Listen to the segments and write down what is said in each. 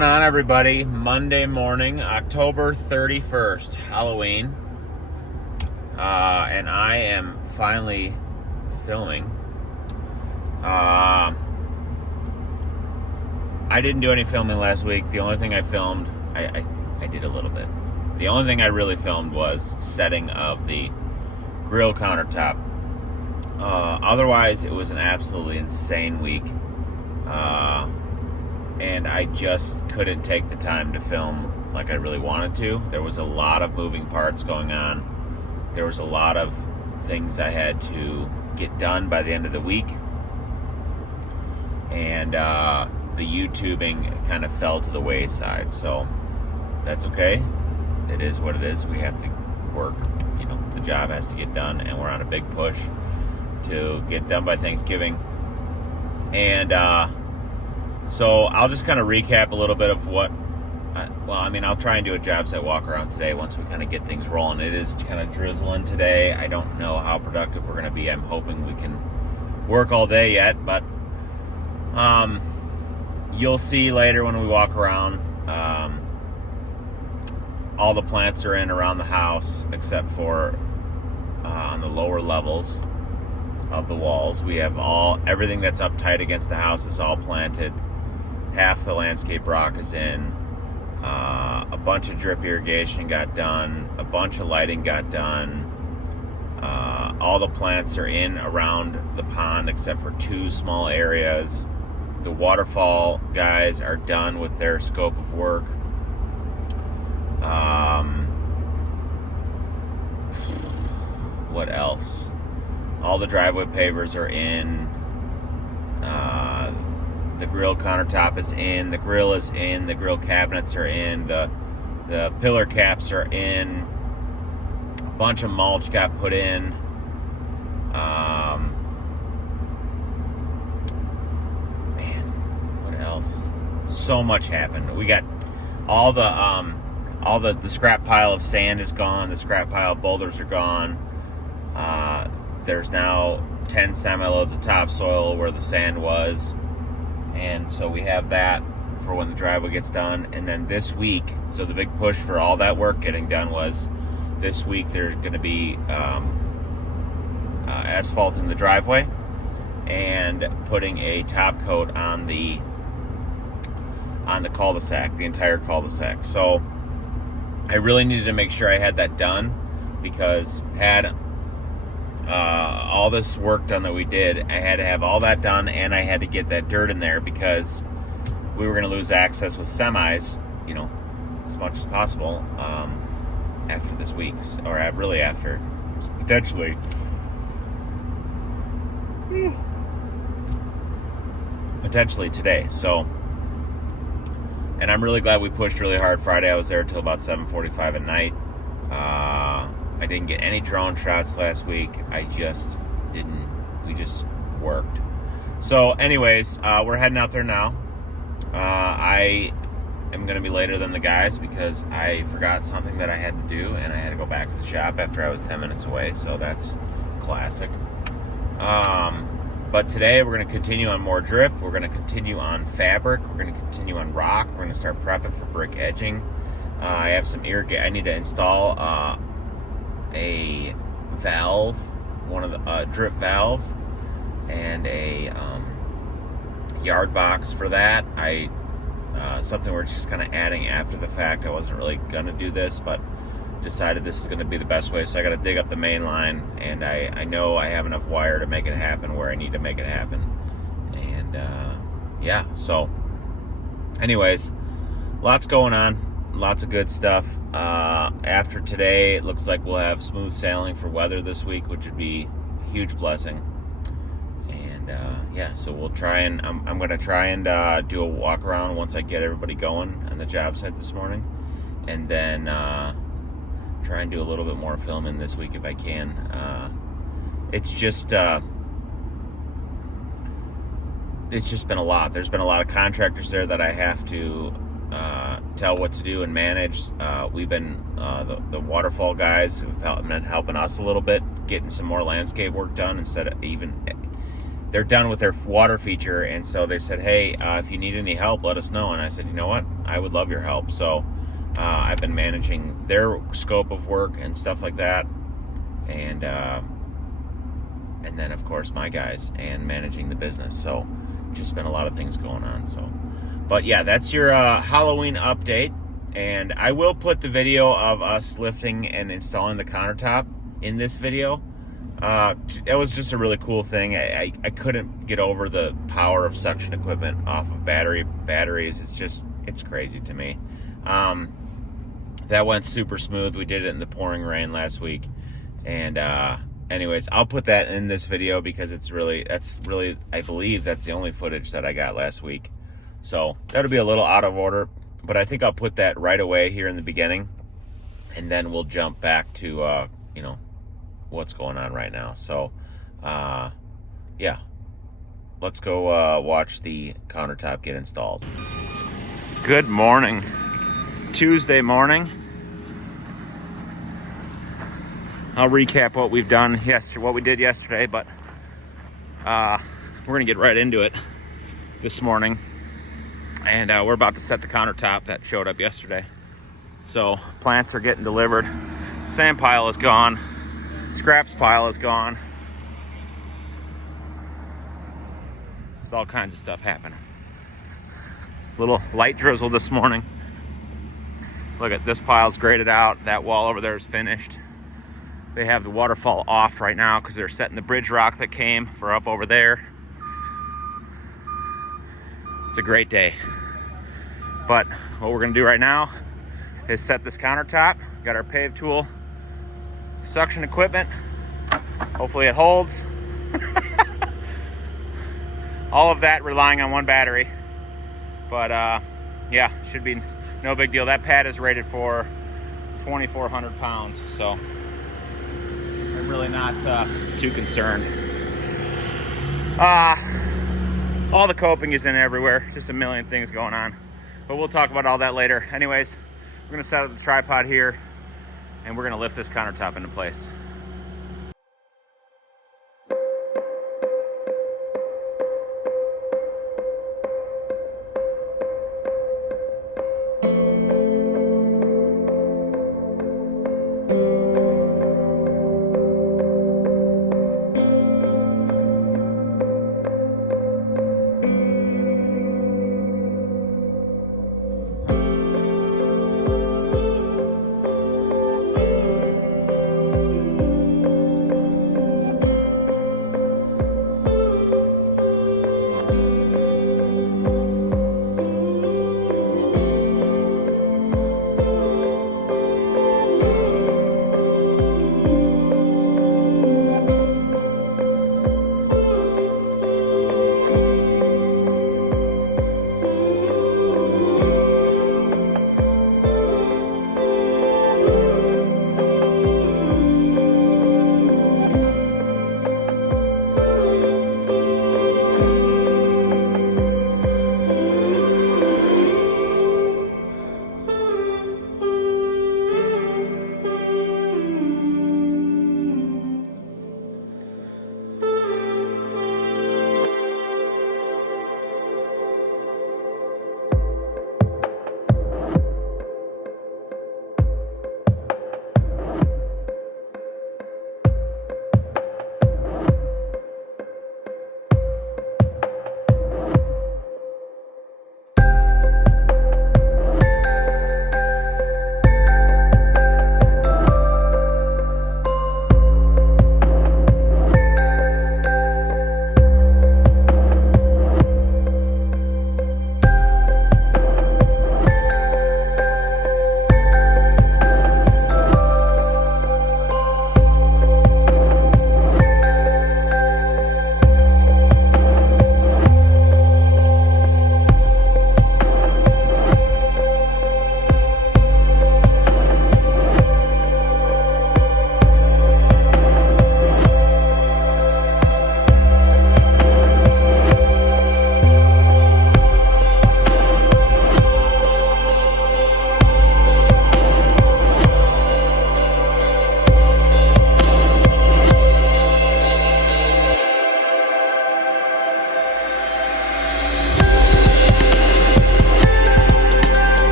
going on, everybody? Monday morning, October 31st, Halloween. And I am finally filming. I didn't do any filming last week. The only thing I filmed, I did a little bit. The only thing I really filmed was setting of the grill countertop. Otherwise, it was an absolutely insane week. And I just couldn't take the time to film like I really wanted to. There was a lot of moving parts going on. There was a lot of things I had to get done by the end of the week. And the YouTubing kind of fell to the wayside. So that's okay. It is what it is. We have to work. You know, the job has to get done, and we're on a big push to get done by Thanksgiving. And so I'll just kind of recap a little bit of what, I'll try and do a job site walk around today once we kind of get things rolling. It is kind of drizzling today. I don't know how productive we're going to be. I'm hoping we can work all day yet, but you'll see later when we walk around. All the plants are in around the house except for on the lower levels of the walls. We have everything that's up tight against the house is all planted. Half the landscape rock is in. A bunch of drip irrigation got done. A bunch of lighting got done. All the plants are in around the pond except for two small areas. The waterfall guys are done with their scope of work. What else? All the driveway pavers are in. The grill countertop is in. The grill is in. The grill cabinets are in. The pillar caps are in. A bunch of mulch got put in. What else? So much happened. We got all the scrap pile of sand is gone. The scrap pile of boulders are gone. There's now 10 semi-loads of topsoil where the sand was. And so we have that for when the driveway gets done. And then this week, so the big push for all that work getting done was this week there's going to be asphalting the driveway and putting a top coat on the cul-de-sac, the entire cul-de-sac. So I really needed to make sure I had that done, because had all this work done that we did, I had to have all that done, and I had to get that dirt in there because we were going to lose access with semis, as much as possible after this week, or really after, potentially today. So, and I'm really glad we pushed really hard Friday. I was there till about 7:45 at night. I didn't get any drone shots last week. We just worked. So anyways, we're heading out there now. I am going to be later than the guys because I forgot something that I had to do, and I had to go back to the shop after I was 10 minutes away. So that's classic. But today we're going to continue on more drip. We're going to continue on fabric. We're going to continue on rock. We're going to start prepping for brick edging. I have some irrigation. I need to install a valve, one of the drip valve, and a yard box for that. Something we're just kind of adding after the fact. I wasn't really going to do this, but decided this is going to be the best way. So I got to dig up the main line, and I know I have enough wire to make it happen where I need to make it happen. And so anyways, lots going on. Lots of good stuff. After today, it looks like we'll have smooth sailing for weather this week, which would be a huge blessing. And so we'll try and I'm going to try and do a walk around once I get everybody going on the job site this morning, and then try and do a little bit more filming this week if I can. It's just been a lot. There's been a lot of contractors there that I have to tell what to do and manage. We've been the waterfall guys who've been helping us a little bit, getting some more landscape work done instead of even they're done with their water feature, and so they said, hey, if you need any help, let us know. And I said, you know what, I would love your help. So I've been managing their scope of work and stuff like that, and then of course my guys, and managing the business. So just been a lot of things going on. So, but yeah, that's your Halloween update. And I will put the video of us lifting and installing the countertop in this video. It was just a really cool thing. I couldn't get over the power of suction equipment off of batteries. It's crazy to me. That went super smooth. We did it in the pouring rain last week. And anyways, I'll put that in this video because that's really, I believe that's the only footage that I got last week. So that'll be a little out of order, but I think I'll put that right away here in the beginning, and then we'll jump back to, you know, what's going on right now. So, yeah, let's go watch the countertop get installed. Good morning. Tuesday morning. I'll recap what we've done yesterday, what we did yesterday, but we're gonna get right into it this morning. And we're about to set the countertop that showed up yesterday. So plants are getting delivered. Sand pile is gone. Scraps pile is gone. There's all kinds of stuff happening. Little light drizzle this morning. Look at this pile's graded out. That wall over there is finished. They have the waterfall off right now because they're setting the bridge rock that came for up over there. It's a great day. But what we're gonna do right now is set this countertop. Got our pave tool, suction equipment. Hopefully it holds. All of that relying on one battery. But yeah, should be no big deal. That pad is rated for 2,400 pounds, so I'm really not too concerned. All the coping is in everywhere. Just a million things going on. But we'll talk about all that later. Anyways, we're gonna set up the tripod here, and we're gonna lift this countertop into place.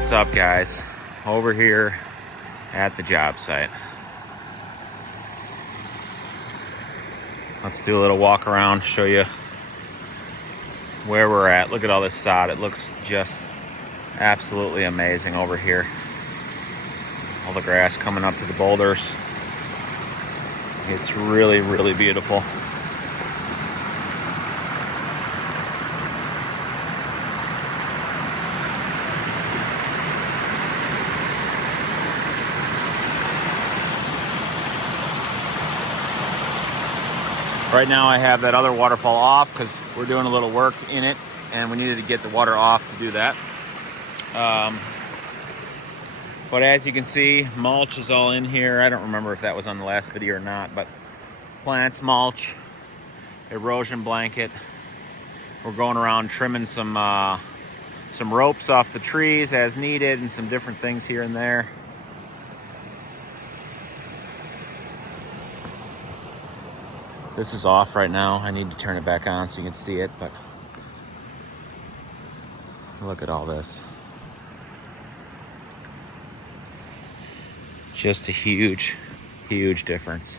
What's up, guys? Over here at the job site. Let's do a little walk around, show you where we're at. Look at all this sod. It looks just absolutely amazing over here. All the grass coming up to the boulders. It's really, really beautiful. Right now I have that other waterfall off because we're doing a little work in it and we needed to get the water off to do that. But as you can see, mulch is all in here. I don't remember if that was on the last video or not, but plants, mulch, erosion blanket. We're going around trimming some ropes off the trees as needed and some different things here and there. This is off right now. I need to turn it back on so you can see it, but look at all this. Just a huge, huge difference.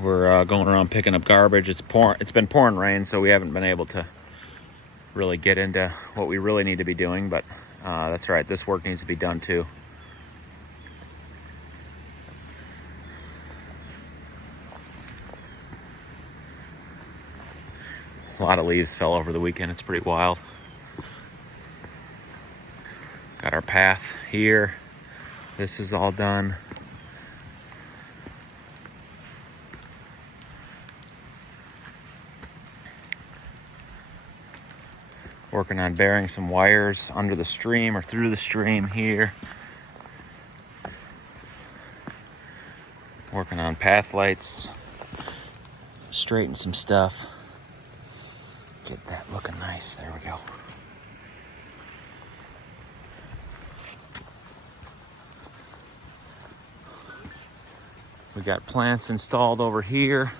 We're going around picking up garbage. It's been pouring rain, so we haven't been able to really get into what we really need to be doing, but that's right. This work needs to be done too. A lot of leaves fell over the weekend. It's pretty wild. Got our path here. This is all done. Working on burying some wires under the stream or through the stream here. Working on path lights. Straighten some stuff. Get that looking nice. There we go. We got plants installed over here.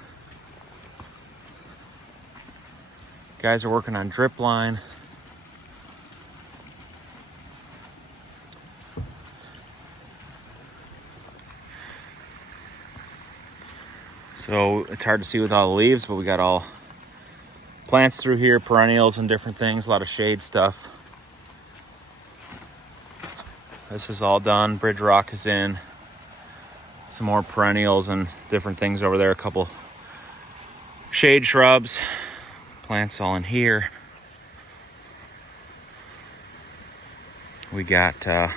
Guys are working on drip line. So it's hard to see with all the leaves, but we got all plants through here, perennials and different things, a lot of shade stuff. This is all done. Bridge rock is in. Some more perennials and different things over there. A couple shade shrubs. Plants all in here. We got a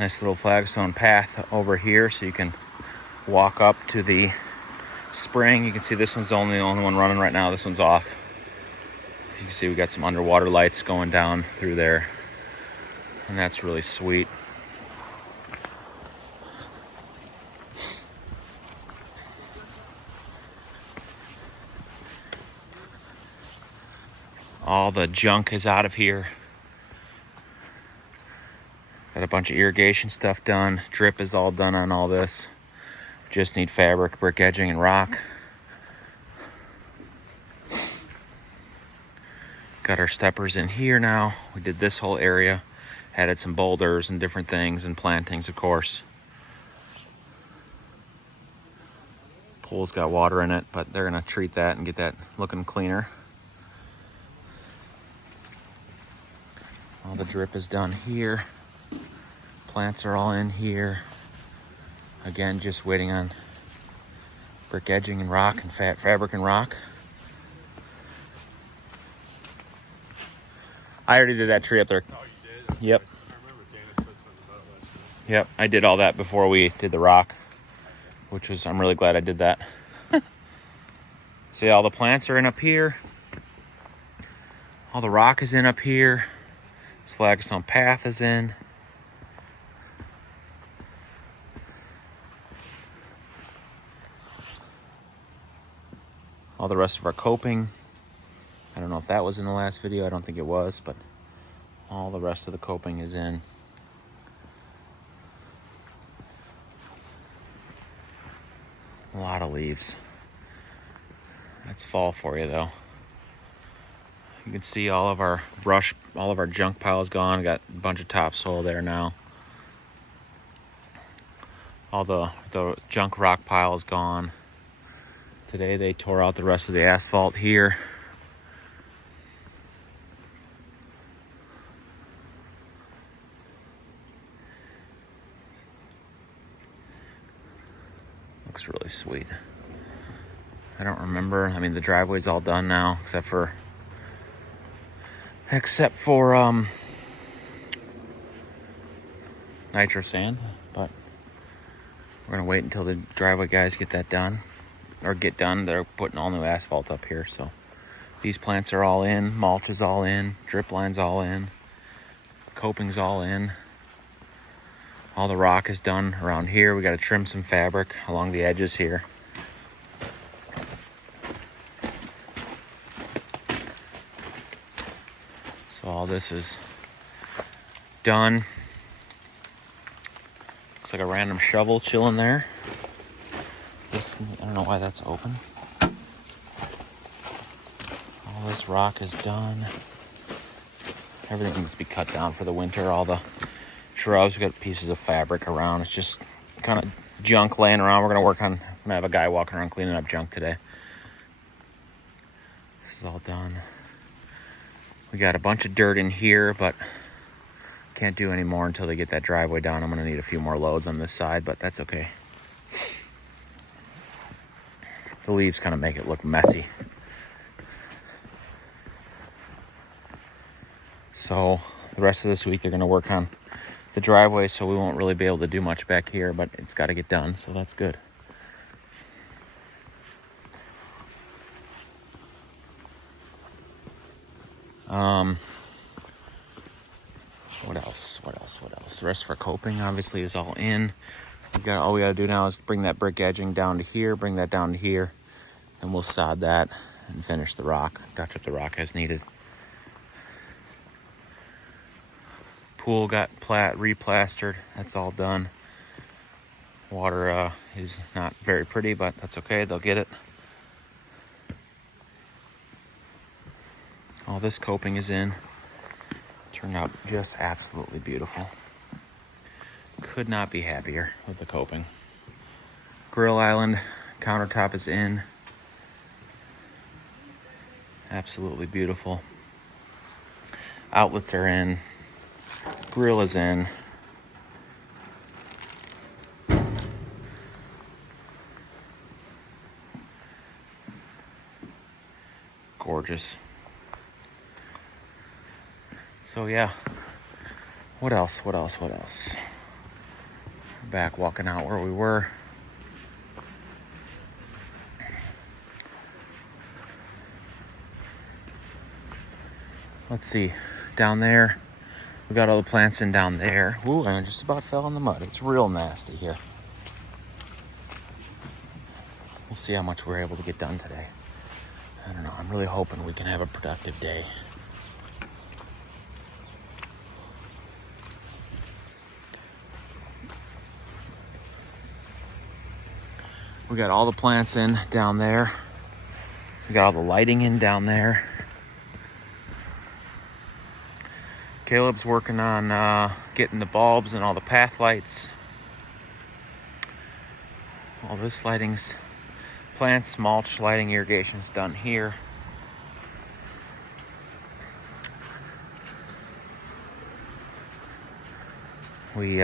nice little flagstone path over here so you can walk up to the spring. You can see this one's the only one running right now. This one's off. You can see we got some underwater lights going down through there, and that's really sweet. All the junk is out of here. Got a bunch of irrigation stuff done. Drip is all done on all this. Just need fabric, brick edging, and rock. Got our steppers in here now. We did this whole area. Added some boulders and different things and plantings, of course. Pool's got water in it, but they're gonna treat that and get that looking cleaner. All the drip is done here. Plants are all in here. Again, just waiting on brick edging and rock and fabric and rock. I already did that tree up there. Oh, you did? Yep. I remember Dana said something about it last week. Yep, I did all that before we did the rock, which was, I'm really glad I did that. See, all the plants are in up here. All the rock is in up here. This flagstone path is in. All the rest of our coping. I don't know if that was in the last video. I don't think it was, but all the rest of the coping is in. A lot of leaves. That's fall for you, though. You can see all of our brush, all of our junk piles gone. Got a bunch of topsoil there now. All the junk rock pile is gone. Today they tore out the rest of the asphalt here. Looks really sweet. I don't remember. I mean, the driveway's all done now, except for nitro sand. But we're gonna wait until the driveway guys get that done, or get done. They're putting all new asphalt up here, so these plants are all in. Mulch is all in. Drip line's all in. Coping's all in. All the rock is done around here. We got to trim some fabric along the edges here. So all this is done. Looks like a random shovel chilling there. This, I don't know why that's open. All this rock is done. Everything needs to be cut down for the winter. All the shrubs, we got pieces of fabric around. It's just kind of junk laying around. I'm gonna have a guy walking around cleaning up junk today. This is all done. We got a bunch of dirt in here, but can't do any more until they get that driveway down. I'm gonna need a few more loads on this side, but that's okay. The leaves kind of make it look messy. So the rest of this week they're gonna work on the driveway, so we won't really be able to do much back here, but it's got to get done, so that's good. What else? The rest of our coping obviously is all in. All we got to do now is bring that brick edging down to here, bring that down to here, and we'll sod that and finish the rock, touch up the rock as needed. Pool got replastered. That's all done. Water is not very pretty, but that's okay. They'll get it. All this coping is in. Turned out just absolutely beautiful. Could not be happier with the coping. Grill island countertop is in. Absolutely beautiful. Outlets are in. Grill is in. Gorgeous. So yeah, what else? Back walking out where we were. Let's see, down there, we got all the plants in down there. Ooh, and I just about fell in the mud. It's real nasty here. We'll see how much we're able to get done today. I don't know, I'm really hoping we can have a productive day. We got all the plants in down there. We got all the lighting in down there. Caleb's working on getting the bulbs and all the path lights. All this lighting's plants, mulch, lighting, irrigation's done here. We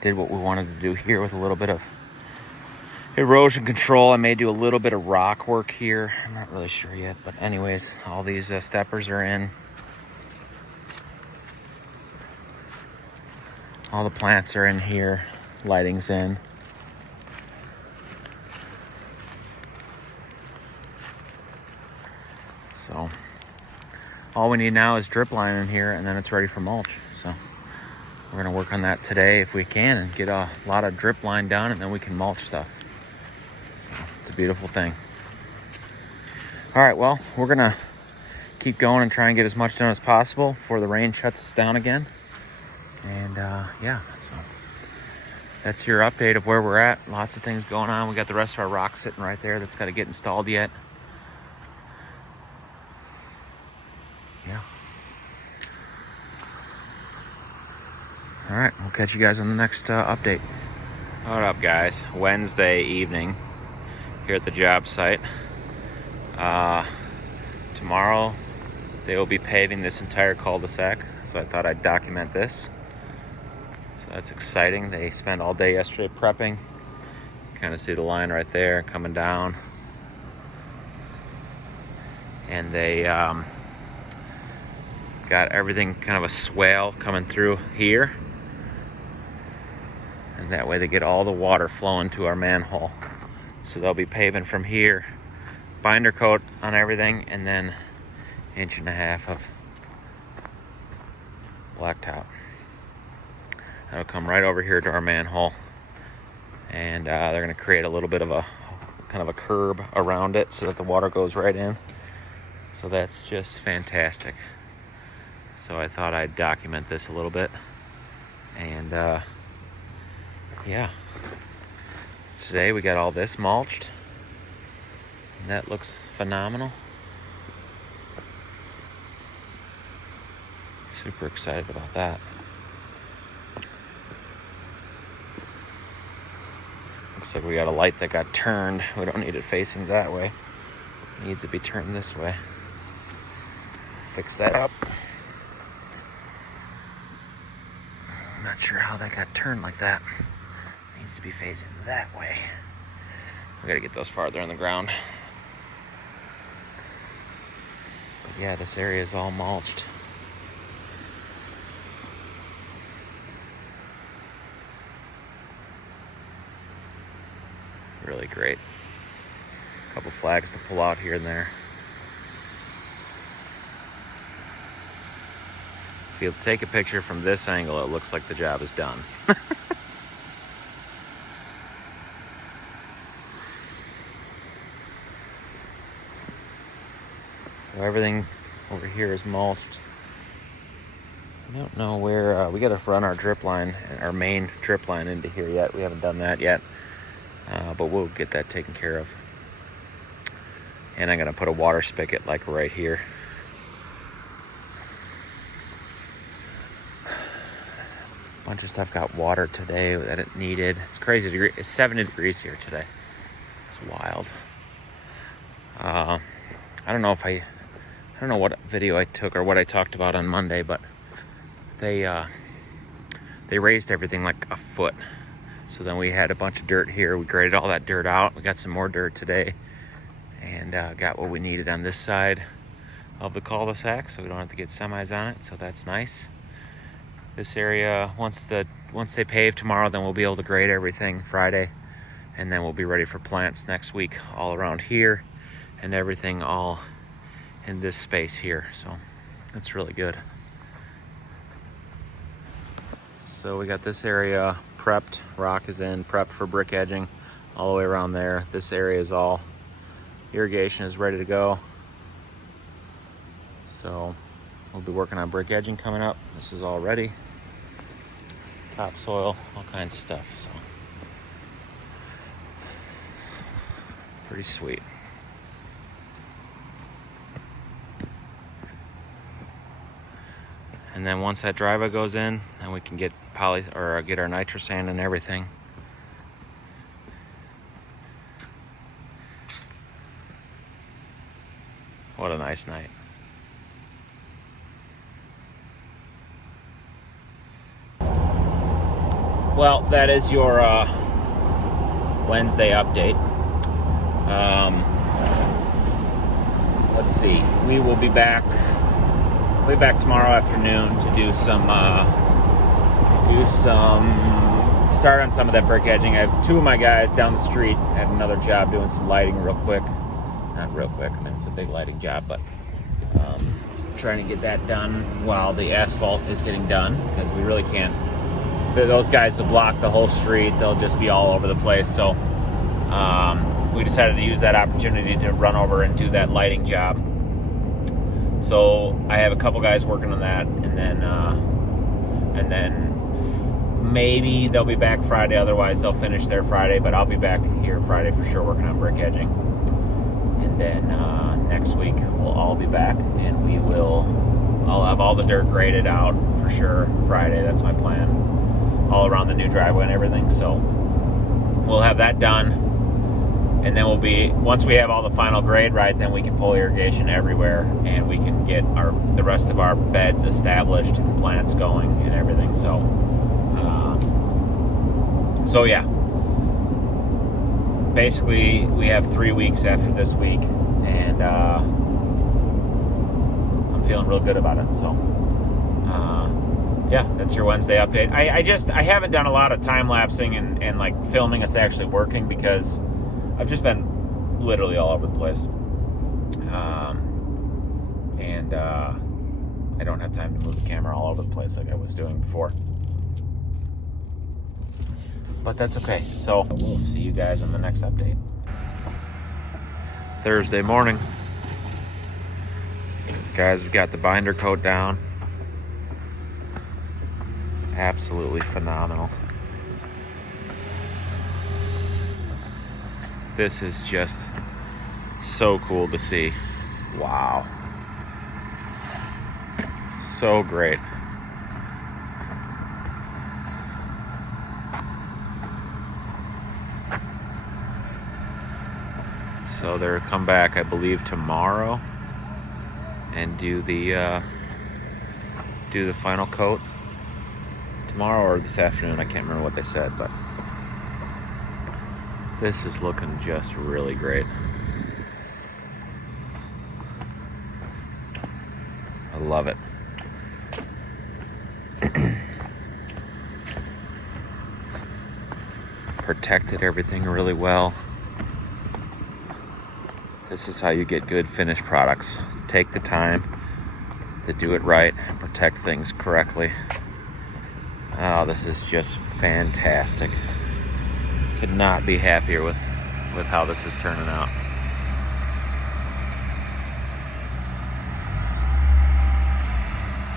did what we wanted to do here with a little bit of erosion control. I may do a little bit of rock work here. I'm not really sure yet, but anyways, all these steppers are in. All the plants are in here. Lighting's in. So all we need now is drip line in here, and then it's ready for mulch. So we're gonna work on that today if we can and get a lot of drip line done, and then we can mulch stuff. So it's a beautiful thing. All right, well, we're gonna keep going and try and get as much done as possible before the rain shuts us down again. And yeah, so that's your update of where we're at. Lots of things going on. We got the rest of our rock sitting right there that's got to get installed yet. Yeah, All right, we'll catch you guys on the next update. What up, guys? Wednesday evening here at the job site. Tomorrow they will be paving this entire cul-de-sac, so I thought I'd document this. So that's exciting. They spent all day yesterday prepping. Kind of see the line right there coming down. And they got everything kind of a swale coming through here. And that way they get all the water flowing to our manhole. So they'll be paving from here, binder coat on everything, and then 1.5 inches of blacktop. That'll come right over here to our manhole. And they're gonna create a little bit of a kind of a curb around it so that the water goes right in. So that's just fantastic. So I thought I'd document this a little bit. And yeah, today we got all this mulched, and that looks phenomenal. Super excited about that. Looks like we got a light that got turned. We don't need it facing that way. It needs to be turned this way. Fix that up. I'm not sure how that got turned like that. Needs to be facing that way. We gotta get those farther in the ground. But yeah, this area is all mulched. Really great. A couple flags to pull out here and there. If you take a picture from this angle, it looks like the job is done. So everything over here is mulched. I don't know where, we gotta run our drip line, our main drip line into here yet. We haven't done that yet, but we'll get that taken care of. And I'm gonna put a water spigot like right here. A bunch of stuff got water today that it needed. It's crazy degree. It's 70 degrees here today. It's wild. I don't know if I don't know what video I took or what I talked about on Monday, but they raised everything like a foot. So then we had a bunch of dirt here. We graded all that dirt out. We got some more dirt today, and got what we needed on this side of the cul-de-sac, so we don't have to get semis on it. So that's nice. This area, once they pave tomorrow, then we'll be able to grade everything Friday, and then we'll be ready for plants next week all around here, and everything all in this space here. So that's really good. So we got this area prepped, rock is in, prepped for brick edging all the way around there. This area is all, irrigation is ready to go. So we'll be working on brick edging coming up. This is all ready. Topsoil, all kinds of stuff. So pretty sweet. And then once that driveway goes in, then we can get get our nitro sand and everything. What a nice night. Well, that is your Wednesday update. Let's see. We will be back. We'll be back tomorrow afternoon to do some start on some of that brick edging. I have two of my guys down the street at another job doing some lighting real quick. Not real quick. I mean, it's a big lighting job, but trying to get that done while the asphalt is getting done, because we really can't. Those guys will block the whole street. They'll just be all over the place. So we decided to use that opportunity to run over and do that lighting job. So I have a couple guys working on that, and then maybe they'll be back Friday. Otherwise, they'll finish there Friday. But I'll be back here Friday for sure, working on brick edging. And then next week we'll all be back, and I'll have all the dirt graded out for sure Friday. That's my plan. all around the new driveway and everything. So we'll have that done, and then we'll be, once we have all the final grade right, then we can pull irrigation everywhere, and we can get the rest of our beds established and plants going and everything. So yeah, basically we have 3 weeks after this week, and I'm feeling real good about it. So yeah, that's your Wednesday update. I haven't done a lot of time lapsing and like filming us actually working, because I've just been literally all over the place, and I don't have time to move the camera all over the place like I was doing before. But that's okay. So we'll see you guys on the next update. Thursday morning. Guys, we've got the binder coat down. Absolutely phenomenal. This is just so cool to see. Wow. So great. So they'll come back, I believe, tomorrow and do the final coat tomorrow or this afternoon. I can't remember what they said, but this is looking just really great. I love it. Protected everything really well. This is how you get good finished products. Take the time to do it right and protect things correctly. Oh, this is just fantastic. Could not be happier with how this is turning out.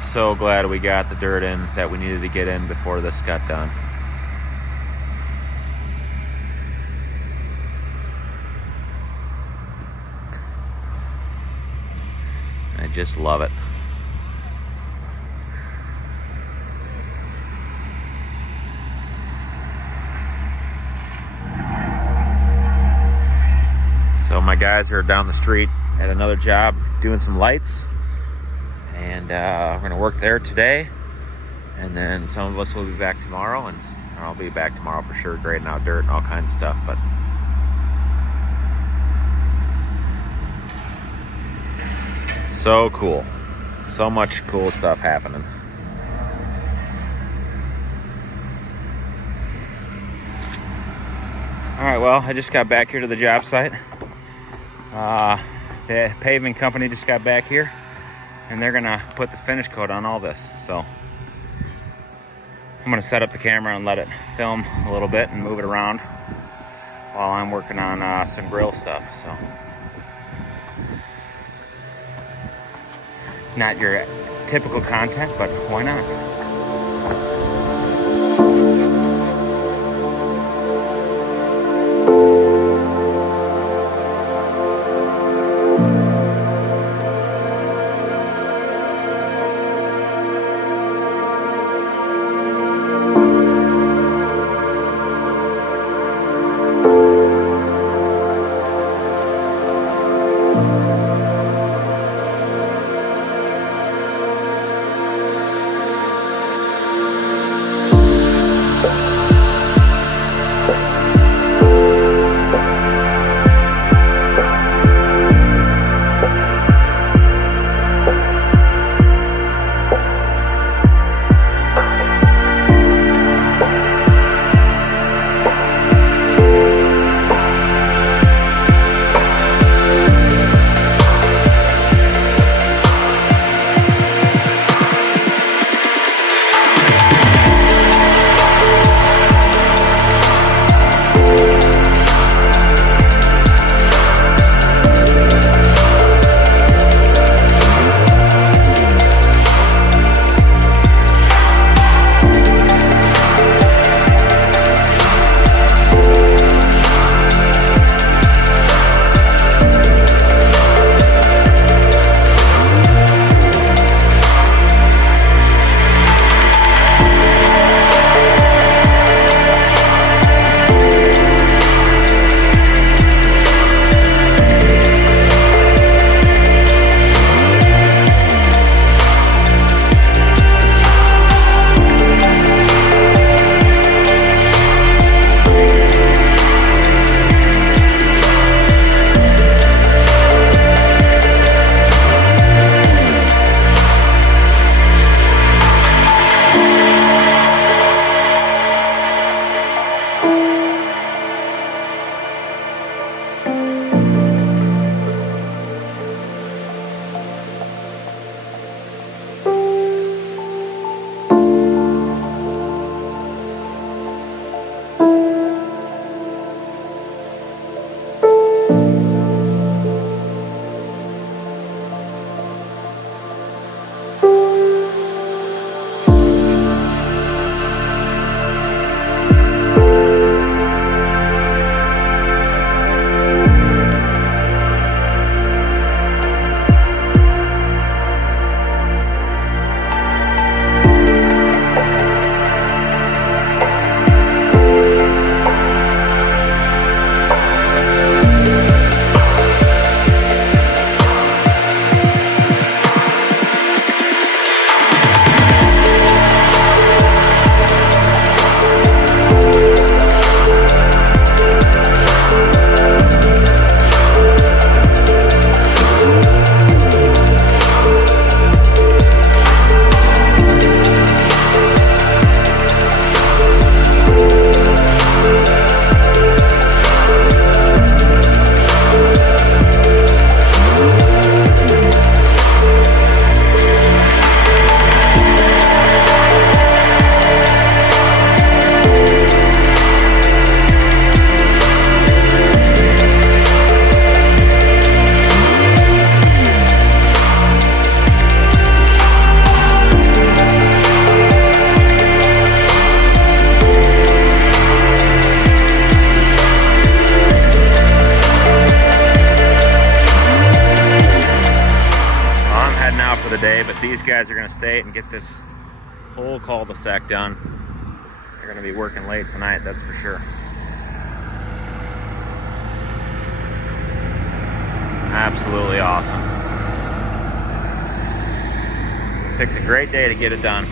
So glad we got the dirt in that we needed to get in before this got done. I just love it. So my guys are down the street at another job doing some lights, and we're gonna work there today, and then some of us will be back tomorrow, and I'll be back tomorrow for sure, grading out dirt and all kinds of stuff. But so cool. So much cool stuff happening. All right, well, I just got back here to the job site. The paving company just got back here, and they're gonna put the finish coat on all this. So I'm gonna set up the camera and let it film a little bit and move it around while I'm working on some grill stuff. So not your typical content, but why not? guys are gonna stay and get this whole cul-de-sac done. They're gonna be working late tonight, that's for sure. Absolutely awesome. Picked a great day to get it done.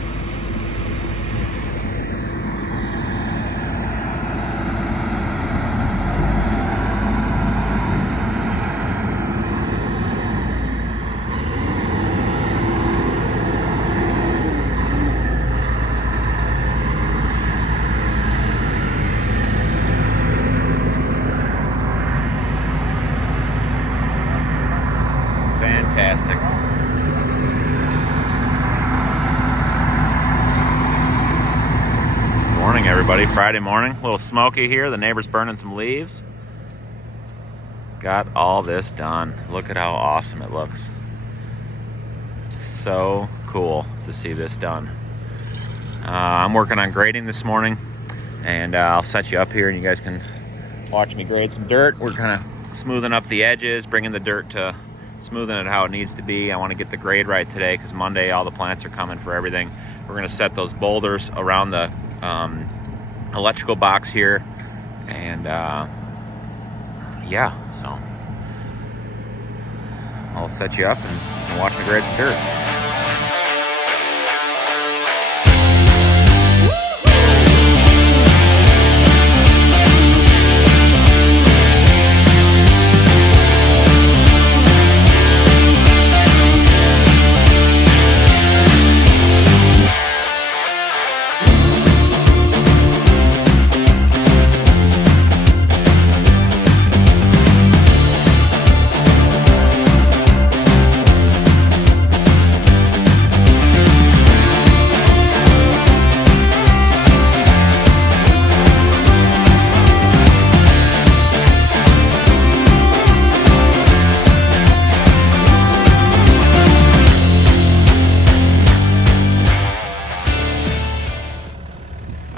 Fantastic. Morning, everybody. Friday morning. A little smoky here. The neighbor's burning some leaves. Got all this done. Look at how awesome it looks. So cool to see this done. I'm working on grading this morning, and I'll set you up here and you guys can watch me grade some dirt. We're kind of smoothing up the edges, bringing the dirt to smoothing it how it needs to be. I want to get the grade right today because Monday all the plants are coming for everything. We're going to set those boulders around the electrical box here, and yeah, so I'll set you up and watch me grade some dirt.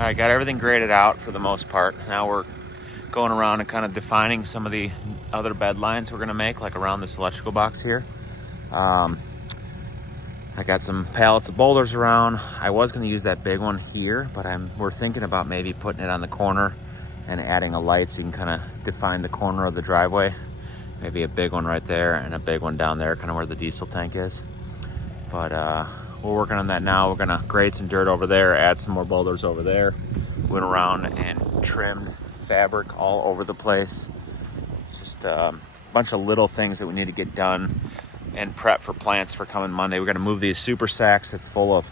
I got everything graded out for the most part. Now we're going around and kind of defining some of the other bed lines we're going to make, like around this electrical box here. I got some pallets of boulders around. I was going to use that big one here, but we're thinking about maybe putting it on the corner and adding a light so you can kind of define the corner of the driveway. Maybe a big one right there and a big one down there, kind of where the diesel tank is. But we're working on that now. We're gonna grade some dirt over there, add some more boulders over there. Went around and trimmed fabric all over the place. Just a bunch of little things that we need to get done and prep for plants for coming Monday. We're gonna move these super sacks that's full of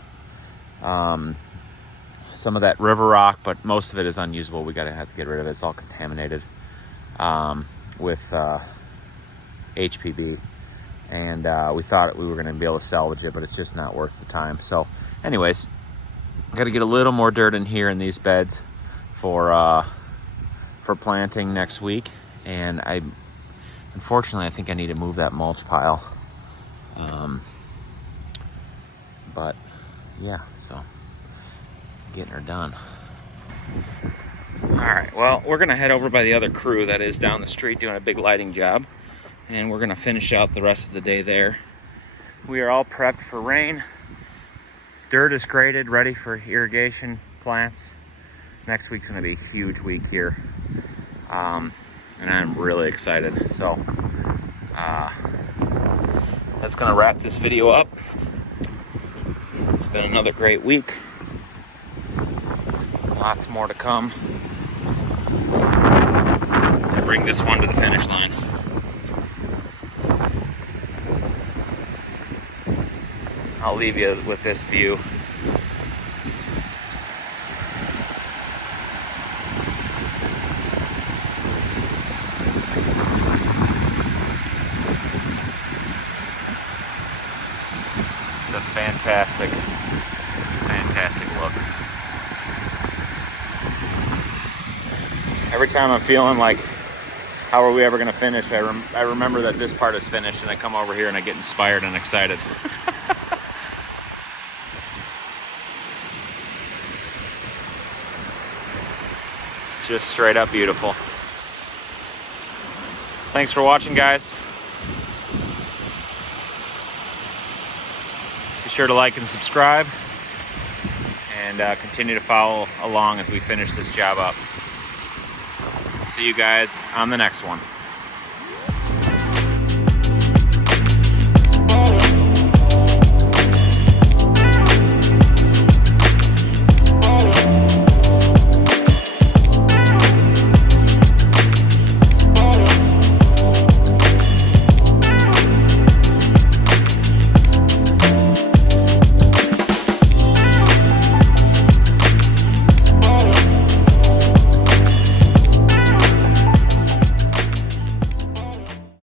some of that river rock, but most of it is unusable. We have to get rid of it. It's all contaminated with HPB. And we thought we were going to be able to salvage it, but it's just not worth the time. So anyways, got to get a little more dirt in here in these beds for planting next week. And unfortunately, I think I need to move that mulch pile. But yeah, so getting her done. All right, well, we're going to head over by the other crew that is down the street doing a big lighting job. And we're gonna finish out the rest of the day there. We are all prepped for rain. Dirt is graded, ready for irrigation plants. Next week's gonna be a huge week here. And I'm really excited. So that's gonna wrap this video up. It's been another great week. Lots more to come. Bring this one to the finish line. I'll leave you with this view. It's a fantastic, fantastic look. Every time I'm feeling like, how are we ever going to finish, I remember that this part is finished, and I come over here and I get inspired and excited. Just straight up beautiful. Thanks for watching, guys. Be sure to like and subscribe, and continue to follow along as we finish this job up. See you guys on the next one.